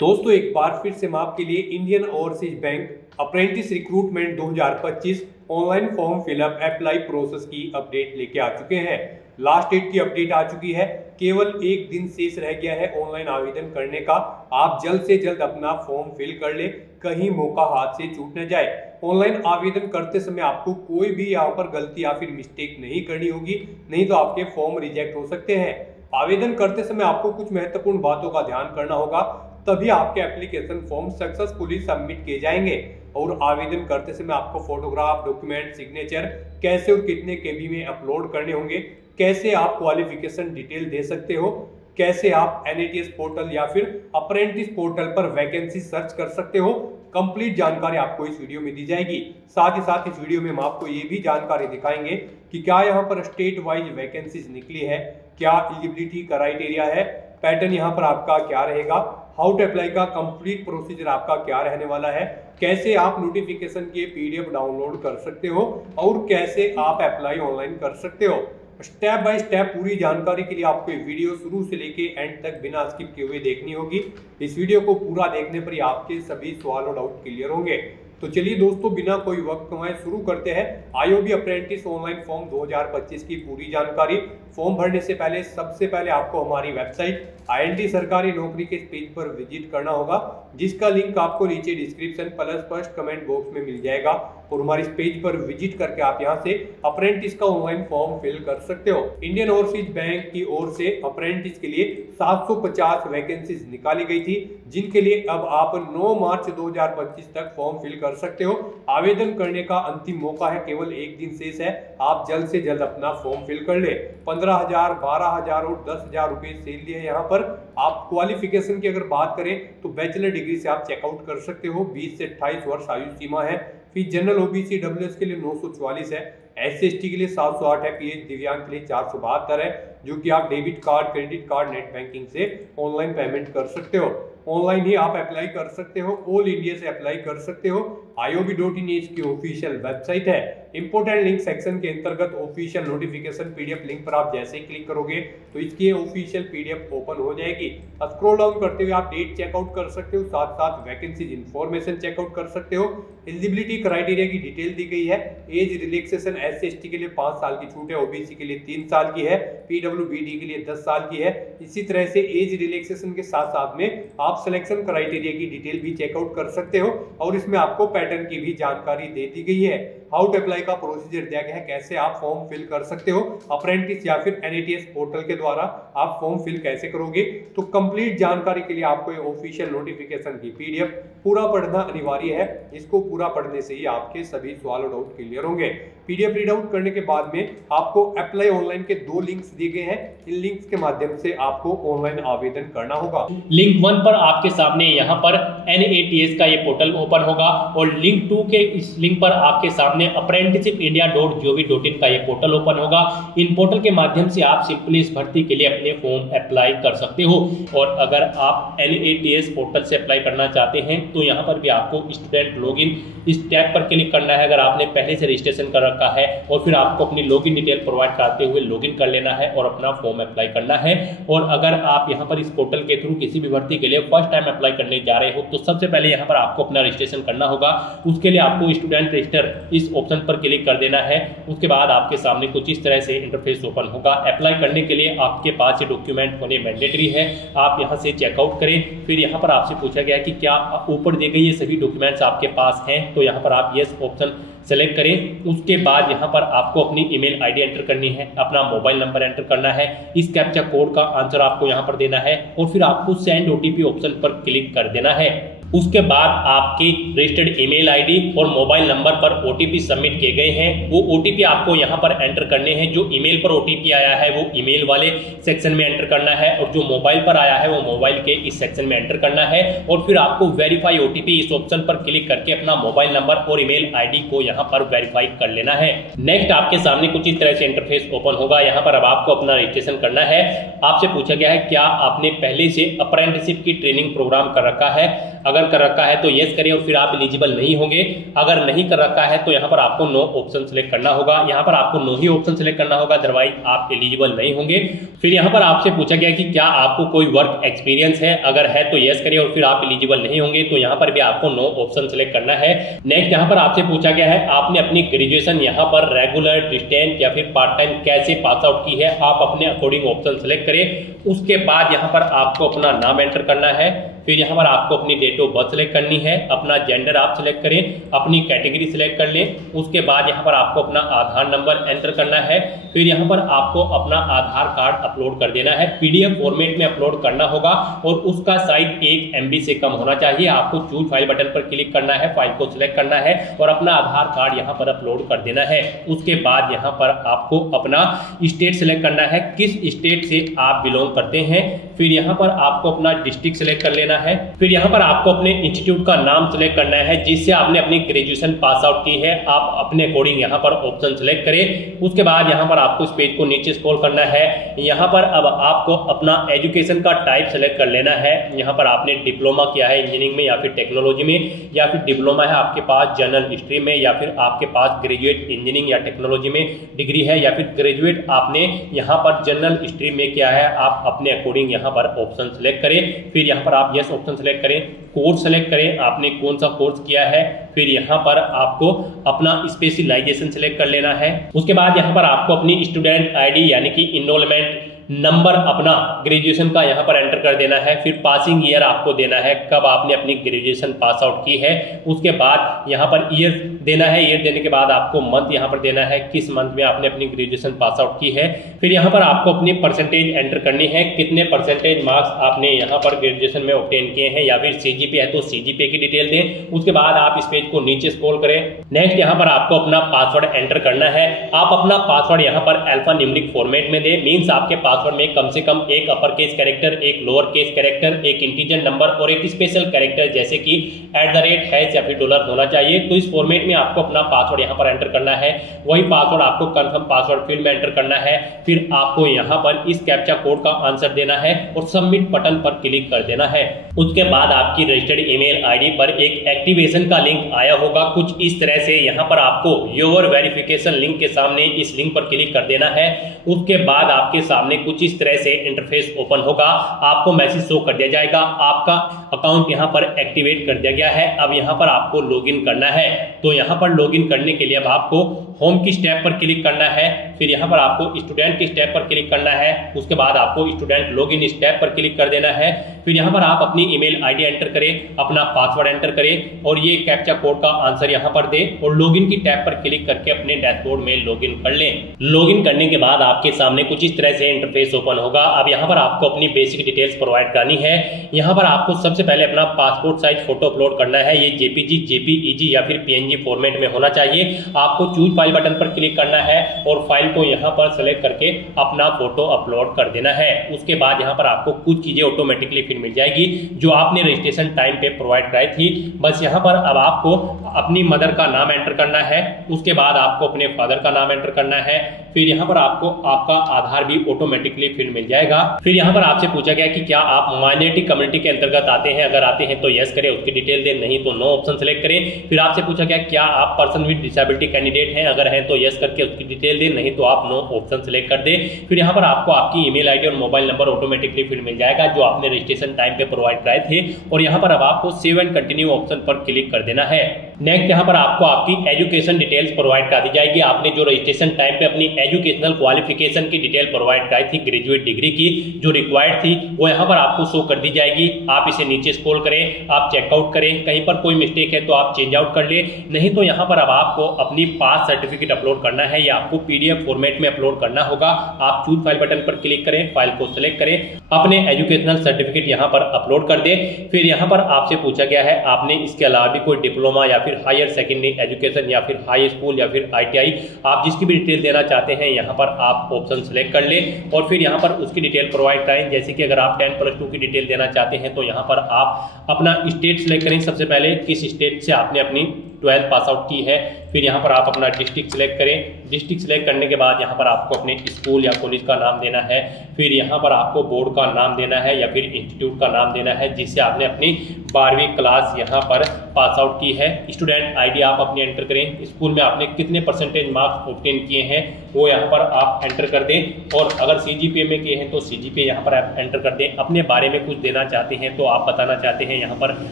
दोस्तों एक बार फिर से मैं आपके लिए Indian overseas bank apprentice recruitment 2025 online form fill up apply process की अपडेट लेके आ चुके हैं। लास्ट डेट की अपडेट आ चुकी है, केवल एक दिन शेष रह गया है ऑनलाइन आवेदन करने का। आप जल्द से जल्द अपना फॉर्म फिल कर ले, कहीं मौका हाथ से छूट न जाए। ऑनलाइन आवेदन करते समय आपको कोई भी यहाँ पर गलती या फिर मिस्टेक नहीं करनी होगी, नहीं तो आपके फॉर्म रिजेक्ट हो सकते हैं। आवेदन करते समय आपको कुछ महत्वपूर्ण बातों का ध्यान करना होगा, तभी आपके एप्लीकेशन फॉर्म सक्सेसफुली सबमिट किए जाएंगे। और आवेदन करते समय आपको फोटोग्राफ, डॉक्यूमेंट, सिग्नेचर कैसे और कितने केबी में अपलोड करने होंगे, कैसे आप क्वालिफिकेशन डिटेल दे सकते हो, कैसे आप NATS पोर्टल या फिर अप्रेंटिस पोर्टल पर वैकेंसी सर्च कर सकते हो, कंप्लीट जानकारी आपको इस वीडियो में दी जाएगी। साथ ही साथ इस वीडियो में हम आपको ये भी जानकारी दिखाएंगे कि क्या यहाँ पर स्टेट वाइज वैकेंसीज निकली है, क्या एलिजिबिलिटी क्राइटेरिया है, पैटर्न यहाँ पर आपका क्या रहेगा, हाउ टू अप्लाई का कंप्लीट प्रोसीजर आपका क्या रहने वाला है, कैसे आप नोटिफिकेशन के PDF डाउनलोड कर सकते हो और कैसे आप अप्लाई ऑनलाइन कर सकते हो। स्टेप बाय स्टेप पूरी जानकारी के लिए आपको ये वीडियो शुरू से लेके एंड तक बिना स्किप किए हुए देखनी होगी। इस वीडियो को पूरा देखने पर ही आपके सभी सवाल और डाउट क्लियर होंगे। तो चलिए दोस्तों, बिना कोई वक्त गंवाए शुरू करते हैं IOB अप्रेंटिस ऑनलाइन फॉर्म 2025 की पूरी जानकारी। फॉर्म भरने से पहले सबसे पहले आपको हमारी वेबसाइट INT सरकारी नौकरी के पेज पर विजिट करना होगा, जिसका लिंक आपको नीचे description plus first comment box में मिल जाएगा। और हमारे इस पेज पर विजिट करके आप यहां से अप्रेंटिस का ऑनलाइन फॉर्म फिल कर सकते हो। इंडियन ओवरसीज बैंक की ओर से अप्रेंटिस के लिए 750 वैकेंसीज निकाली गई थी, जिनके लिए अब आप 9 मार्च 2025 तक फॉर्म फिल कर सकते हो। आवेदन करने का अंतिम मौका है, केवल एक दिन शेष है। आप जल्द से जल्द अपना फॉर्म फिल कर ले। 15,000, 12,000 और 10,000 रुपए सैलरी है यहाँ पर। आप क्वालिफिकेशन की अगर बात करें तो बैचलर डिग्री से आप चेकआउट कर सकते हो। 20 से 28 वर्ष आयु सीमा है। फिर जनरल OBC WS के लिए 944 है, SC/ST के लिए 708 है, PH दिव्यांग के लिए 472 है, जो कि आप debit card, credit card, net banking से ऑनलाइन पेमेंट कर सकते हो। ऑनलाइन ही आप अप्लाई कर सकते हो, ऑल इंडिया से अप्लाई कर सकते हो। IOB.in इसकी ऑफिशियल वेबसाइट है। इंपोर्टेंट लिंक सेक्शन के अंतर्गत ऑफिशियल नोटिफिकेशन PDF लिंक पर आप जैसे ही क्लिक करोगे तो इसकी ऑफिशियल PDF ओपन हो जाएगी। स्क्रॉल डाउन करते हुए आप डेट चेकआउट कर सकते हो, साथ साथ वैकेंसीज इंफॉर्मेशन चेकआउट कर सकते हो। एलिजिबिलिटी क्राइटेरिया की डिटेल दी गई है। एज रिलैक्सेशन SC/ST के लिए 5 साल की छूट है, OBC के लिए 3 साल की है, PWBD के लिए 10 साल की है। इसी तरह से एज रिलैक्सेशन के साथ साथ में आप सिलेक्शन क्राइटेरिया की डिटेल भी चेकआउट कर सकते हो और इसमें आपको पैटर्न की भी जानकारी दे दी गई है। हाउ टू अप्लाई का प्रोसीजर दिया गया है, कैसे आप फॉर्म फिल कर सकते हो अप्रेंटिस या फिर NATS पोर्टल के द्वारा आप फॉर्म फिल कैसे करोगे। तो कंप्लीट जानकारी के लिए आपको ये ऑफिशियल नोटिफिकेशन की PDF पूरा पढ़ना अनिवार्य है। इसको पूरा पढ़ने से ही आपके सभी सवाल और डाउट क्लियर होंगे। PDF रीड आउट करने के बाद में आपको अप्लाई ऑनलाइन के 2 लिंक्स दिए गए हैं। इन लिंक्स के माध्यम से आपको ऑनलाइन आवेदन करना होगा। लिंक 1 पर आपके सामने यहाँ पर NATS का ये पोर्टल ओपन होगा और लिंक 2 के इस लिंक पर आपके सामने apprenticeshipindia.gov.in का ये पोर्टल ओपन होगा। इन पोर्टल के माध्यम से आप सिंपली इस भर्ती के लिए अपने फॉर्म अप्लाई कर सकते हो। और अगर आप NATS पोर्टल से अप्लाई करना चाहते हैं तो यहाँ पर भी आपको स्टूडेंट लॉगिन इस टैब पर क्लिक करना है। अगर आपने पहले से रजिस्ट्रेशन कर रखा है और फिर आपको अपनी लॉगिन डिटेल प्रोवाइड करते हुए लॉगिन कर लेना है और अपना फॉर्म अप्लाई करना है। और अगर आप यहाँ पर इस पोर्टल के थ्रू किसी भी भर्ती के लिए फर्स्ट टाइम अप्लाई करने जा रहे हो तो सबसे पहले यहाँ पर आपको अपना रजिस्ट्रेशन करना होगा। उसके लिए आपको स्टूडेंट रजिस्टर इस ऑप्शन पर क्लिक कर देना है। उसके बाद आपके सामने कुछ इस तरह से इंटरफेस ओपन होगा। अप्लाई करने के लिए आपके पास ये डॉक्यूमेंट होने मैंडेटरी है। आप यहाँ से चेकआउट करें। फिर यहाँ पर आपसे पूछा गया कि क्या ऊपर दिए गए ये सभी डॉक्यूमेंट्स आपके पास हैं, तो यहाँ पर आप यस ऑप्शन सेलेक्ट करें। उसके बाद यहाँ पर आपको अपनी ईमेल ID एंटर करनी है, अपना मोबाइल नंबर एंटर करना है, इस कैप्चा कोड का आंसर आपको यहाँ पर देना है और फिर आपको सेंड OTP ऑप्शन पर क्लिक कर देना है। उसके बाद आपकी रजिस्टर्ड ईमेल ID और मोबाइल नंबर पर OTP सबमिट किए गए हैं। वो OTP आपको यहाँ पर एंटर करने हैं। जो ईमेल पर OTP आया है वो ईमेल वाले सेक्शन में एंटर करना है और जो मोबाइल पर आया है वो मोबाइल के इस सेक्शन में एंटर करना है। और फिर आपको वेरीफाई OTP इस ऑप्शन पर क्लिक करके अपना मोबाइल नंबर और ईमेल ID को यहाँ पर वेरीफाई कर लेना है। नेक्स्ट आपके सामने कुछ इस तरह से इंटरफेस ओपन होगा। यहाँ पर अब आपको अपना रजिस्ट्रेशन करना है। आपसे पूछा गया है क्या आपने पहले से अप्रेंटिसशिप की ट्रेनिंग प्रोग्राम कर रखा है। अगर कर रखा है तो यस करें और फिर आप एलिजिबल नहीं होंगे। अगर नहीं कर रखा है तो यहाँ पर आपको नो ऑप्शन सेलेक्ट करना होगा। यहाँ पर आपको नो ही ऑप्शन सेलेक्ट करना होगा, अदरवाइज आप एलिजिबल नहीं होंगे। फिर यहाँ पर आपसे पूछा गया कि क्या आपको कोई वर्क एक्सपीरियंस है, अगर है तो यस करें और फिर आप एलिजिबल नहीं होंगे तो यहाँ पर भी आपको नो ऑप्शन सेलेक्ट करना है। नेक्स्ट यहाँ पर आपसे पूछा गया है आपने अपनी ग्रेजुएशन यहाँ पर रेगुलर, डिस्टेंस या फिर पार्ट टाइम कैसे पास आउट की है, आप अपने अकॉर्डिंग ऑप्शन सेलेक्ट करें। उसके बाद यहाँ पर आपको अपना नाम एंटर करना है। फिर यहाँ पर आपको अपनी डेट ऑफ बर्थ सेलेक्ट करनी है, अपना जेंडर आप सेलेक्ट करें, अपनी कैटेगरी सेलेक्ट कर लें। उसके बाद यहाँ पर आपको अपना आधार नंबर एंटर करना है। फिर यहाँ पर आपको अपना आधार कार्ड अपलोड कर देना है, पीडीएफ फॉर्मेट में अपलोड करना होगा और उसका साइज 1 MB से कम होना चाहिए। आपको चूज फाइल बटन पर क्लिक करना है, फाइल को सिलेक्ट करना है और अपना आधार कार्ड यहाँ पर अपलोड कर देना है। उसके बाद यहाँ पर आपको अपना स्टेट सेलेक्ट करना है, किस स्टेट से आप बिलोंग करते हैं। फिर यहाँ पर आपको अपना डिस्ट्रिक्ट सेलेक्ट कर लेना है। फिर यहाँ पर आपको अपने इंस्टीट्यूट का नाम सेलेक्ट करना है जिससे आपने अपनी ग्रेजुएशन पास आउट की है, आप अपने अकॉर्डिंग यहाँ पर ऑप्शन सेलेक्ट करें। उसके बाद यहाँ पर आपको इस पेज को नीचे स्क्रॉल करना है। यहाँ पर अब आपको अपना एजुकेशन का टाइप सेलेक्ट कर लेना है। यहाँ पर आपने डिप्लोमा किया है इंजीनियरिंग में या फिर टेक्नोलॉजी में, या फिर डिप्लोमा है आपके पास जनरल स्ट्रीम में, या फिर आपके पास ग्रेजुएट इंजीनियरिंग या टेक्नोलॉजी में डिग्री है, या फिर ग्रेजुएट आपने यहाँ पर जनरल स्ट्रीम में किया है। आप अपने अकॉर्डिंग यहाँ पर ऑप्शन सेलेक्ट करें। फिर यहाँ पर आप यस ऑप्शन सेलेक्ट करें, कोर्स सेलेक्ट करें, आपने कौन सा कोर्स किया है। फिर यहाँ पर आपको अपना स्पेशलाइजेशन सेलेक्ट कर लेना है। उसके बाद यहाँ पर आपको अपनी स्टूडेंट आईडी यानी कि इनरोलमेंट नंबर अपना ग्रेजुएशन का यहाँ पर एंटर कर देना है। फिर पासिंग ईयर आपको देना है, कब आपने अपनी ग्रेजुएशन पास आउट की है। उसके बाद यहाँ पर ईयर देना है, ईयर देने के बाद आपको मंथ यहाँ पर देना है, किस मंथ में आपने अपनी ग्रेजुएशन पास आउट की है। फिर यहाँ पर आपको अपनी परसेंटेज एंटर करनी है, कितने परसेंटेज मार्क्स आपने यहाँ पर ग्रेजुएशन में ऑब्टेन किए हैं, या फिर सीजीपीए है तो सीजीपीए की डिटेल दें। उसके बाद आप इस पेज को नीचे स्क्रॉल करें। नेक्स्ट यहाँ पर आपको अपना पासवर्ड एंटर करना है। आप अपना पासवर्ड यहाँ पर अल्फा न्यूमेरिक फॉर्मेट में दें, मीन्स आपके पासवर्ड में कम से कम एक अपर केस कैरेक्टर, एक लोअर केस कैरेक्टर, एक इंटीजर नंबर और एक स्पेशल कैरेक्टर जैसे कि @ या फिर डॉलर होना चाहिए। तो इस फॉर्मेट में आपको अपना पासवर्ड यहाँ पर एंटर करना है। वही पासवर्ड आपको कंफर्म पासवर्ड फील्ड में एंटर करना है। फिर आपको यहाँ पर इस कैप्चा कोड का आंसर देना है और सबमिट बटन पर क्लिक कर देना है। उसके बाद आपकी रजिस्टर्ड ईमेल आईडी पर एक एक्टिवेशन का लिंक आया होगा कुछ इस तरह से। यहाँ पर आपको योर वेरिफिकेशन लिंक के सामने इस लिंक पर क्लिक कर देना है। उसके बाद आपके सामने कुछ इस तरह से इंटरफेस ओपन होगा, आपको मैसेज शो कर दिया जाएगा, आपका अकाउंट यहाँ पर एक्टिवेट कर दिया गया है। अब यहाँ पर आपको लॉगिन करना है। तो यहाँ पर लॉगिन करने के लिए अब आपको होम की स्टेप पर क्लिक करना है। फिर यहाँ पर आपको स्टूडेंट की स्टेप पर क्लिक करना है। उसके बाद आपको स्टूडेंट लॉगिन स्टेप पर क्लिक कर देना है। फिर यहाँ पर आप अपनी ईमेल आईडी एंटर करें, अपना पासवर्ड एंटर करें और ये कैप्चा कोड का आंसर यहाँ पर दें और लॉगिन की टैब पर क्लिक करके अपने डैशबोर्ड में लॉगिन कर लें। लॉगिन करने के बाद आपके सामने कुछ इस तरह से इंटरफेस ओपन होगा। अब यहाँ पर आपको अपनी बेसिक डिटेल्स प्रोवाइड करनी है। यहाँ पर आपको सबसे पहले अपना पासपोर्ट साइज फोटो अपलोड करना है। ये जेपीजी, जेपीईजी या फिर पीएनजी फॉर्मेट में होना चाहिए। आपको चूज फाइल बटन पर क्लिक करना है और फाइल को यहाँ पर सेलेक्ट करके अपना फोटो अपलोड कर देना है। उसके बाद यहाँ पर आपको कुछ चीजें ऑटोमेटिकली फिर मिल जाएगी जो आपने रजिस्ट्रेशन टाइम पे प्रोवाइड कराई थी। बस यहाँ पर अब आपको अपनी मदर का नाम एंटर करना है। उसके बाद आपको अपने फादर का नाम एंटर करना है। फिर यहाँ पर आपको आपका आधार भी ऑटोमेटिकली फिर मिल जाएगा। फिर यहाँ पर आपसे पूछा गया कि क्या आप माइनॉरिटी कम्युनिटी के अंतर्गत आते हैं, अगर आते हैं तो यस करें, उसकी डिटेल दें, नहीं तो नो ऑप्शन सेलेक्ट करें। फिर आपसे पूछा गया क्या आप पर्सन विद डिसेबिलिटी कैंडिडेट हैं, अगर हैं तो यस करके उसकी डिटेल दें, नहीं तो आप नो ऑप्शन सेलेक्ट कर दें। फिर यहाँ पर आपको आपकी ईमेल आईडी और मोबाइल नंबर ऑटोमेटिकली फिर मिल जाएगा जो आपने रजिस्ट्रेशन टाइम पे प्रोवाइड कराए थे। और यहाँ पर अब आपको सेव एंड कंटिन्यू ऑप्शन पर क्लिक कर देना है। नेक्स्ट यहाँ पर आपको आपकी एजुकेशन डिटेल्स प्रोवाइड करा दी जाएगी। आपने जो रजिस्ट्रेशन टाइम पे अपनी एजुकेशनल क्वालिफिकेशन की डिटेल प्रोवाइड कराई थी, ग्रेजुएट डिग्री की जो रिक्वायर्ड थी, वो यहाँ पर आपको शो कर दी जाएगी। आप इसे नीचे स्क्रॉल करें, आप चेकआउट करें, कहीं पर कोई मिस्टेक है तो आप चेंज आउट कर ले, नहीं तो यहाँ पर अब आपको अपनी पास सर्टिफिकेट अपलोड करना है या आपको पीडीएफ फॉर्मेट में अपलोड करना होगा। आप चूज फाइल बटन पर क्लिक करें, फाइल को सिलेक्ट करें, अपने एजुकेशनल सर्टिफिकेट यहाँ पर अपलोड कर दें। फिर यहाँ पर आपसे पूछा गया है आपने इसके अलावा भी कोई डिप्लोमा या फिर हायर सेकेंडरी एजुकेशन या फिर हाई स्कूल या फिर ITI आप जिसकी भी डिटेल देना चाहते हैं यहाँ पर आप ऑप्शन सेलेक्ट कर लें और फिर यहाँ पर उसकी डिटेल प्रोवाइड करें। जैसे कि अगर आप 10+2 की डिटेल देना चाहते हैं तो यहाँ पर आप अपना स्टेट सेलेक्ट करें। सबसे पहले किस स्टेट से आपने अपनी 12th पास आउट की है। फिर यहाँ पर आप अपना डिस्ट्रिक्ट सेलेक्ट करें। डिस्ट्रिक्ट सेलेक्ट करने के बाद यहाँ पर आपको अपने स्कूल या कॉलेज का नाम देना है। फिर यहाँ पर आपको बोर्ड का नाम देना है या फिर इंस्टीट्यूट का नाम देना है जिससे आपने अपनी 12वीं क्लास यहाँ पर पास आउट की है। स्टूडेंट आईडी आप अपनी एंटर करें। स्कूल में आपने कितने परसेंटेज मार्क्स ऑब्टेन किए हैं वो यहाँ पर आप एंटर कर दें, और अगर सीजीपीए में किए हैं तो सीजीपीए यहाँ पर आप एंटर कर दें। अपने बारे में कुछ देना चाहते हैं तो आप बताना चाहते हैं यहाँ पर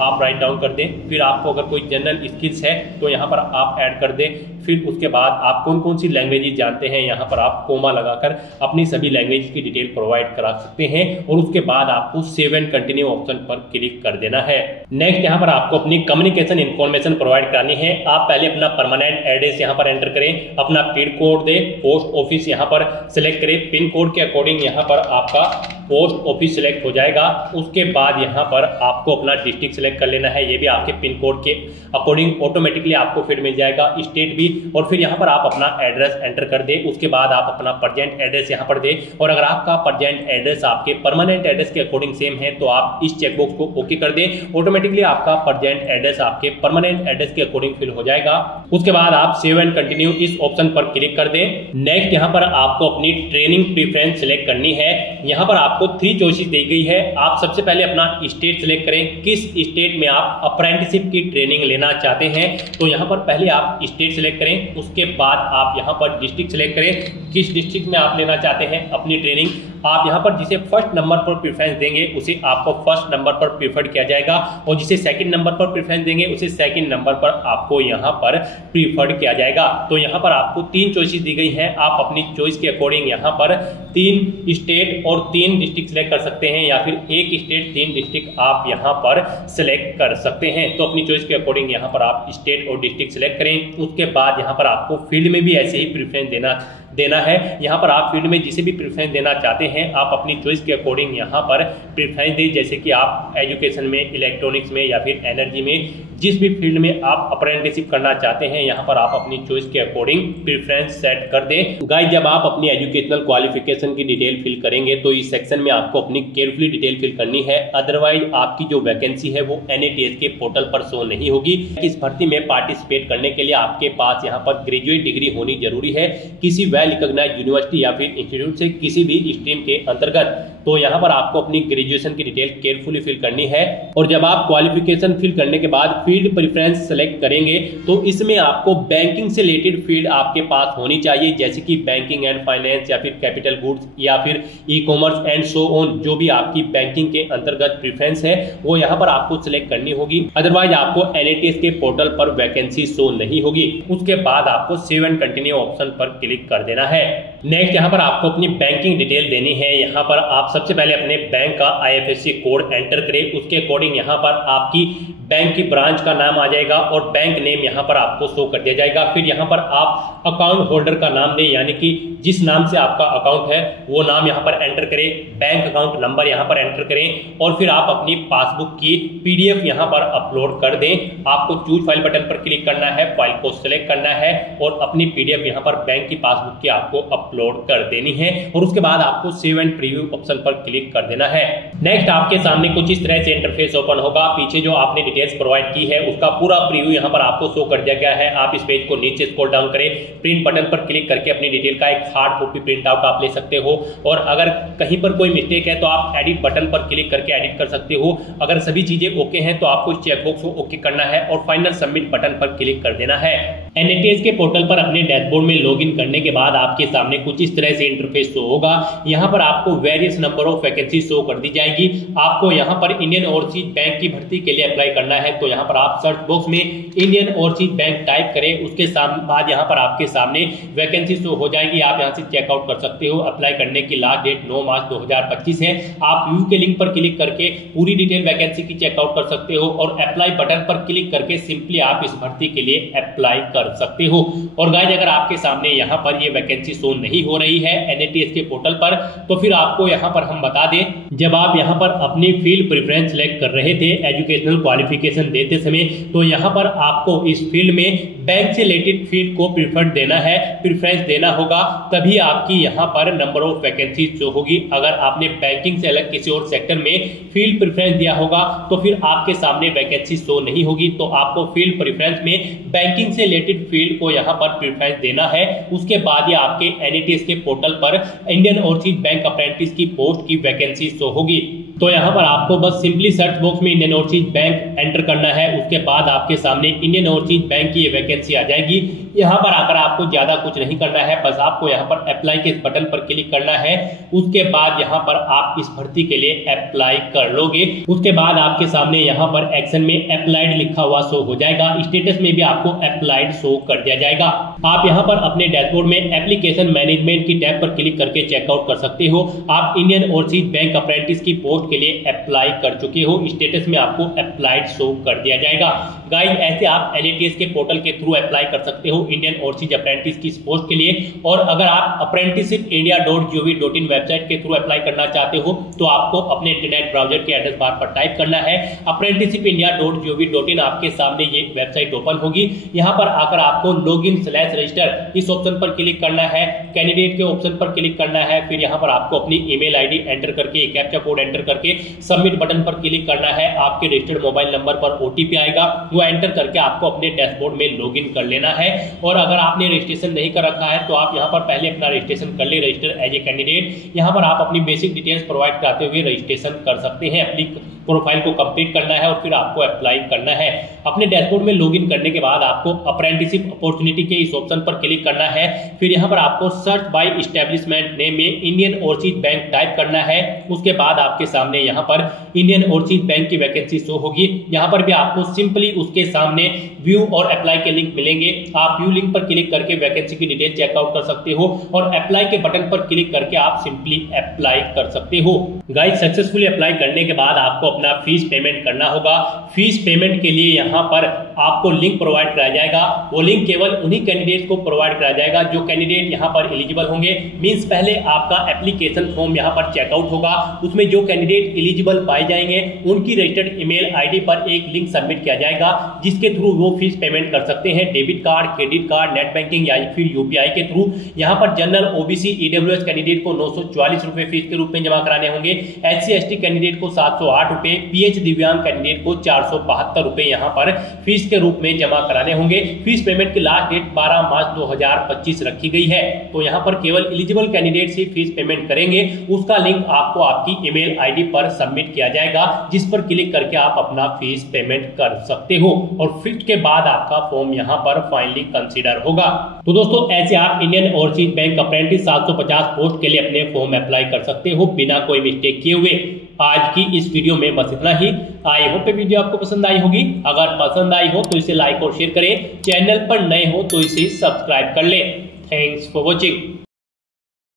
आप राइट डाउन कर दें। फिर आपको अगर कोई जनरल स्किल्स है तो यहाँ पर आप ऐड कर दें। फिर उसके बाद आप कौन कौन सी लैंग्वेजेस जानते हैं यहाँ पर आप कोमा लगाकर अपनी सभी लैंग्वेज की डिटेल प्रोवाइड करा सकते हैं, और उसके बाद आपको सेव एंड कंटिन्यू ऑप्शन पर क्लिक कर देना है। नेक्स्ट यहाँ पर आपको अपनी कम्युनिकेशन इन्फॉर्मेशन प्रोवाइड करानी है। आप पहले अपना परमानेंट एड्रेस यहाँ पर एंटर करें, अपना पिन कोड दे, पोस्ट ऑफिस यहाँ पर सिलेक्ट करें। पिन कोड के अकॉर्डिंग यहाँ पर आपका पोस्ट ऑफिस सिलेक्ट हो जाएगा। उसके बाद यहाँ पर आपको अपना डिस्ट्रिक्ट सिलेक्ट कर लेना है, ये भी आपके पिन कोड के अकॉर्डिंग ऑटोमेटिकली आपको फिर मिल जाएगा, स्टेट भी। और फिर यहाँ पर आप अपना एड्रेस एंटर कर दे। उसके बाद आप अपना प्रेजेंट एड्रेस यहाँ पर दे, और अगर आपका प्रेजेंट एड्रेस आपके परमानेंट एड्रेस के अकॉर्डिंग सेम है तो आप इस चेकबॉक्स को ओके कर दें। ऑटोमेटिकली आपका प्रेजेंट एड्रेस आपके परमानेंट एड्रेस के अकॉर्डिंग फिल हो जाएगा। उसके बाद आप सेव एंड कंटिन्यू इस ऑप्शन पर क्लिक कर दें। नेक्स्ट यहाँ पर आपको अपनी ट्रेनिंग प्रेफरेंस सिलेक्ट करनी है। यहाँ पर आपको 3 चॉइसेस दी गई है। आप सबसे पहले अपना स्टेट सिलेक्ट करें, किस स्टेट में आप अप्रेंटिसशिप की ट्रेनिंग लेना चाहते हैं। तो यहाँ पर पहले आप स्टेट सिलेक्ट करें, उसके बाद आप यहाँ पर डिस्ट्रिक्ट सिलेक्ट करें, किस डिस्ट्रिक्ट में आप लेना चाहते हैं अपनी ट्रेनिंग। आप यहाँ पर जिसे फर्स्ट नंबर पर प्रेफरेंस देंगे उसे आपको फर्स्ट नंबर पर प्रीफर्ड किया जाएगा, और जिसे सेकंड नंबर पर प्रेफरेंस देंगे उसे सेकंड नंबर पर आपको यहाँ पर प्रीफर्ड किया जाएगा। तो यहाँ पर आपको 3 चॉइसेस दी गई हैं। आप अपनी चॉइस के अकॉर्डिंग यहाँ पर 3 स्टेट और 3 डिस्ट्रिक्ट सिलेक्ट कर सकते हैं, या फिर 1 स्टेट 3 डिस्ट्रिक्ट आप यहाँ पर सिलेक्ट कर सकते हैं। तो अपनी चॉइस के अकॉर्डिंग यहाँ पर आप स्टेट और डिस्ट्रिक्ट सिलेक्ट करें। उसके बाद यहाँ पर आपको फील्ड में भी ऐसे ही प्रेफरेंस देना है। यहाँ पर आप फील्ड में जिसे भी प्रेफरेंस देना चाहते हैं आप अपनी चॉइस के अकॉर्डिंग यहाँ पर प्रेफरेंस दें, जैसे कि आप एजुकेशन में, इलेक्ट्रॉनिक्स में या फिर एनर्जी में, जिस भी फील्ड में आप अप्रेंटिसशिप करना चाहते हैं यहाँ पर आप अपनी चॉइस के अकॉर्डिंग प्रेफरेंस सेट कर दें। गाइस, जब आप अपनी एजुकेशनल क्वालिफिकेशन की डिटेल फिल करेंगे तो इस सेक्शन में आपको अपनी केयरफुली डिटेल फिल करनी है, अदरवाइज आपकी जो वैकेंसी है वो NATS के पोर्टल पर शो नहीं होगी। इस भर्ती में पार्टिसिपेट करने के लिए आपके पास यहाँ पर ग्रेजुएट डिग्री होनी जरूरी है, किसी वेल रिकॉग्नाइज्ड यूनिवर्सिटी या फिर इंस्टीट्यूट से किसी भी स्ट्रीम के अंतर्गत। तो यहाँ पर आपको अपनी ग्रेजुएशन की डिटेल केयरफुली फिल करनी है, और जब आप क्वालिफिकेशन फिल करने के बाद फील्ड प्रेफरेंस सेलेक्ट करेंगे तो इसमें आपको बैंकिंग से रिलेटेड फील्ड आपके पास होनी चाहिए, जैसे कि बैंकिंग एंड फाइनेंस या फिर कैपिटल गुड्स या फिर ई-कॉमर्स एंड सो ऑन। जो भी आपकी बैंकिंग के अंतर्गत प्रेफरेंस है वो यहाँ पर आपको सिलेक्ट करनी होगी, अदरवाइज आपको NATS के पोर्टल पर वैकेंसी शो नहीं होगी। उसके बाद आपको सेव एंड कंटिन्यू ऑप्शन पर क्लिक कर देना है। नेक्स्ट यहाँ पर आपको अपनी बैंकिंग डिटेल देनी है। यहाँ पर आप सबसे पहले अपने बैंक का IFSC कोड एंटर करें, उसके अकॉर्डिंग यहाँ पर आपकी बैंक की ब्रांच का नाम आ जाएगा और बैंक नेम यहाँ पर आपको शो कर दिया जाएगा। फिर यहाँ पर आप अकाउंट होल्डर का नाम दें, यानी कि जिस नाम से आपका अकाउंट है वो नाम यहाँ पर एंटर करें, बैंक अकाउंट नंबर यहाँ पर एंटर करें, और फिर आप अपनी पासबुक की PDF यहाँ पर अपलोड कर दें। आपको चूज फाइल बटन पर क्लिक करना है, फाइल को सिलेक्ट करना है और अपनी PDF यहाँ पर बैंक की पासबुक की आपको अपलोड कर देनी है, और उसके बाद आपको सेव एंड प्रीव्यू ऑप्शन पर क्लिक कर देना है। नेक्स्ट आपके सामने कुछ इस तरह से इंटरफेस ओपन होगा। पीछे जो आपने डिटेल्स प्रोवाइड की है उसका पूरा प्रीव्यू यहाँ पर आपको शो कर दिया गया है। आप इस पेज को नीचे स्क्रॉल डाउन करें, प्रिंट बटन पर क्लिक करके अपनी डिटेल का एक हार्ड कॉपी प्रिंट आउट आप ले सकते हो, और अगर कहीं पर कोई मिस्टेक है तो आप एडिट बटन पर क्लिक करके एडिट कर सकते हो। अगर सभी चीजें ओके हैं तो आपको इस चेकबॉक्स को ओके करना है और फाइनल सबमिट बटन पर क्लिक कर देना है। NATS के पोर्टल पर अपने डैशबोर्ड में लॉगिन करने के बाद आपके सामने कुछ इस तरह से इंटरफेस शो होगा। यहाँ पर आपको various number of vacancy show कर दी जाएगी। आपको यहाँ पर इंडियन ओवरसीज बैंक की भर्ती के लिए अप्लाई करना है, तो यहाँ पर आप सर्च बॉक्स में इंडियन ओवरसीज बैंक टाइप करें, उसके बाद यहाँ पर आपके सामने वैकेंसी शो हो जाएगी। आप यहाँ से चेकआउट कर सकते हो। अप्लाई करने की लास्ट डेट 9 मार्च 2025 है। आप व्यू के लिंक पर क्लिक करके पूरी डिटेल वैकेंसी की चेकआउट कर सकते हो, और अप्लाई बटन पर क्लिक करके सिंपली आप इस भर्ती के लिए अप्लाई कर सकते हो। और गाइस, अगर आपके सामने यहाँ पर ये वैकेंसी शो नहीं हो रही है NATS के पोर्टल पर, तो फिर आपको यहाँ पर हम बता दें, जब आप यहाँ पर अपनी फील्ड प्रेफरेंस सिलेक्ट कर रहे थे एजुकेशनल क्वालिफिकेशन देते समय, तो यहाँ पर आपको इस फील्ड में बैंक से रिलेटेड फील्ड को प्रेफरेंस देना है, प्रेफरेंस देना होगा, तभी आपकी यहाँ पर नंबर ऑफ वैकेंसी शो होगी। अगर आपने बैंकिंग से अलग किसी और सेक्टर में फील्ड प्रेफरेंस दिया होगा तो फिर आपके सामने वैकेंसी शो नहीं होगी। तो आपको फील्ड प्रेफरेंस में बैंकिंग से रिलेटेड रिलेटेड फील्ड को यहाँ पर प्रेफरेंस देना है। उसके बाद ये आपके NATS के पोर्टल पर इंडियन ओवरसीज बैंक अप्रेंटिस की पोस्ट की वैकेंसी शो होगी। तो यहाँ पर आपको बस सिंपली सर्च बॉक्स में इंडियन ओवरसीज बैंक एंटर करना है। उसके बाद आपके सामने इंडियन ओवरसीज बैंक की ये वैकेंसी आ जाएगी। यहाँ पर आकर आपको ज्यादा कुछ नहीं करना है, बस आपको यहाँ पर अप्लाई के बटन पर क्लिक करना है। उसके बाद यहाँ पर आप इस भर्ती के लिए अप्लाई कर लोगे। उसके बाद आपके सामने यहाँ पर एक्शन में अप्लाइड लिखा हुआ शो हो जाएगा। स्टेटस में भी आपको अप्लाइड शो कर दिया जाएगा। आप यहाँ पर अपने डैशबोर्ड में एप्लीकेशन मैनेजमेंट की टैब पर क्लिक करके चेकआउट कर सकते हो। आप इंडियन ओवरसीज बैंक अप्रेंटिस की पोस्ट के लिए अप्लाई कर चुके हो। स्टेटस में आपको अप्लाइड शो कर दिया जाएगा। गाइस, ऐसे आप NATS के पोर्टल के थ्रू अप्लाई कर सकते हो इंडियन ओवरसीज अप्रेंटिस की पोस्ट के लिए। और अगर आप apprenticeshipindia.gov.in वेबसाइट के थ्रू अप्लाई करना चाहते हो तो आपको अपने इंटरनेट ब्राउजर के एड्रेस बार पर टाइप करना है apprenticeshipindia.gov.in। आपके सामने ये वेबसाइट ओपन होगी। यहाँ पर आकर आपको login/register इस ऑप्शन पर क्लिक करना है। कैंडिडेट के ऑप्शन पर क्लिक करना है। फिर यहाँ पर आपको अपनी ईमेल आईडी एंटर करके कैप्चा कोड एंटर करके सबमिट बटन पर क्लिक करना है। आपके रजिस्टर्ड मोबाइल नंबर पर OTP आएगा, वो एंटर करके आपको अपने डैशबोर्ड में लॉगिन कर लेना है। और अगर आपने रजिस्ट्रेशन नहीं कर रखा है तो आप यहाँ पर पहले अपना रजिस्ट्रेशन कर ले, रजिस्टर एज ए कैंडिडेट। यहाँ पर आप अपनी बेसिक डिटेल्स प्रोवाइड कराते हुए रजिस्ट्रेशन कर सकते हैं। अपनी प्रोफाइल को कंप्लीट करना है और फिर आपको अप्लाई करना है। अपने डैशबोर्ड में लॉगिन करने के बाद आपको अप्रेंटिसशिप अपॉर्चुनिटी के इस ऑप्शन पर क्लिक करना है। फिर यहाँ पर आपको सर्च बाय एस्टेब्लिशमेंट नेम में इंडियन ओवरसीज बैंक टाइप करना है। उसके बाद आपके सामने यहाँ पर इंडियन ओवरसीज बैंक की वैकेंसी शो होगी। यहाँ पर भी आपको सिंपली उसके सामने व्यू और अप्लाई के लिंक मिलेंगे। आप व्यू लिंक पर क्लिक करके वैकेंसी की डिटेल चेकआउट कर सकते हो और अप्लाई के बटन पर क्लिक करके आप सिंपली अप्लाई कर सकते हो। गाइस, सक्सेसफुली अप्लाई करने के बाद आपको अपना फीस पेमेंट करना होगा। फीस पेमेंट के लिए यहाँ पर आपको लिंक प्रोवाइड कराया जाएगा। वो लिंक केवल उन्हीं कैंडिडेट को प्रोवाइड कराया जाएगा जो कैंडिडेट यहाँ पर एलिजिबल होंगे। मींस पहले आपका एप्लीकेशन फॉर्म यहाँ पर चेकआउट होगा। उसमें जो कैंडिडेट एलिजिबल पाए जाएंगे उनकी रजिस्टर्ड ईमेल आईडी पर एक लिंक सबमिट किया जाएगा जिसके थ्रू वो फीस पेमेंट कर सकते हैं। Debit card, credit card, net banking या फिर UPI के थ्रू। यहाँ पर जनरल, OBC, EWS कैंडिडेट को 944 रुपए फीस के रूप में जमा कराने होंगे। SC/ST कैंडिडेट को 708 रुपए, PH दिव्यांग कैंडिडेट को 472 रुपए यहाँ पर फीस के रूप में जमा कराने होंगे। फीस पेमेंट की लास्ट डेट 12 मार्च 2025 रखी गई है। तो यहाँ पर केवल एलिजिबल कैंडिडेट ही फीस पेमेंट करेंगे। उसका लिंक आपको आपकी ईमेल आईडी पर सबमिट किया जाएगा जिस पर क्लिक करके आप अपना फीस पेमेंट कर सकते हो और फिर के बाद आपका फॉर्म यहाँ पर फाइनली कंसीडर होगा। तो दोस्तों, ऐसे आप Indian overseas bank apprentice 750 post के लिए अपने फॉर्म अप्लाई कर सकते हो बिना कोई मिस्टेक किए हुए। आज की इस वीडियो में बस इतना ही। आई होप वीडियो आपको पसंद आई होगी। अगर पसंद आई हो तो इसे लाइक और शेयर करें। चैनल पर नए हो तो इसे सब्सक्राइब कर ले। Thanks for watching.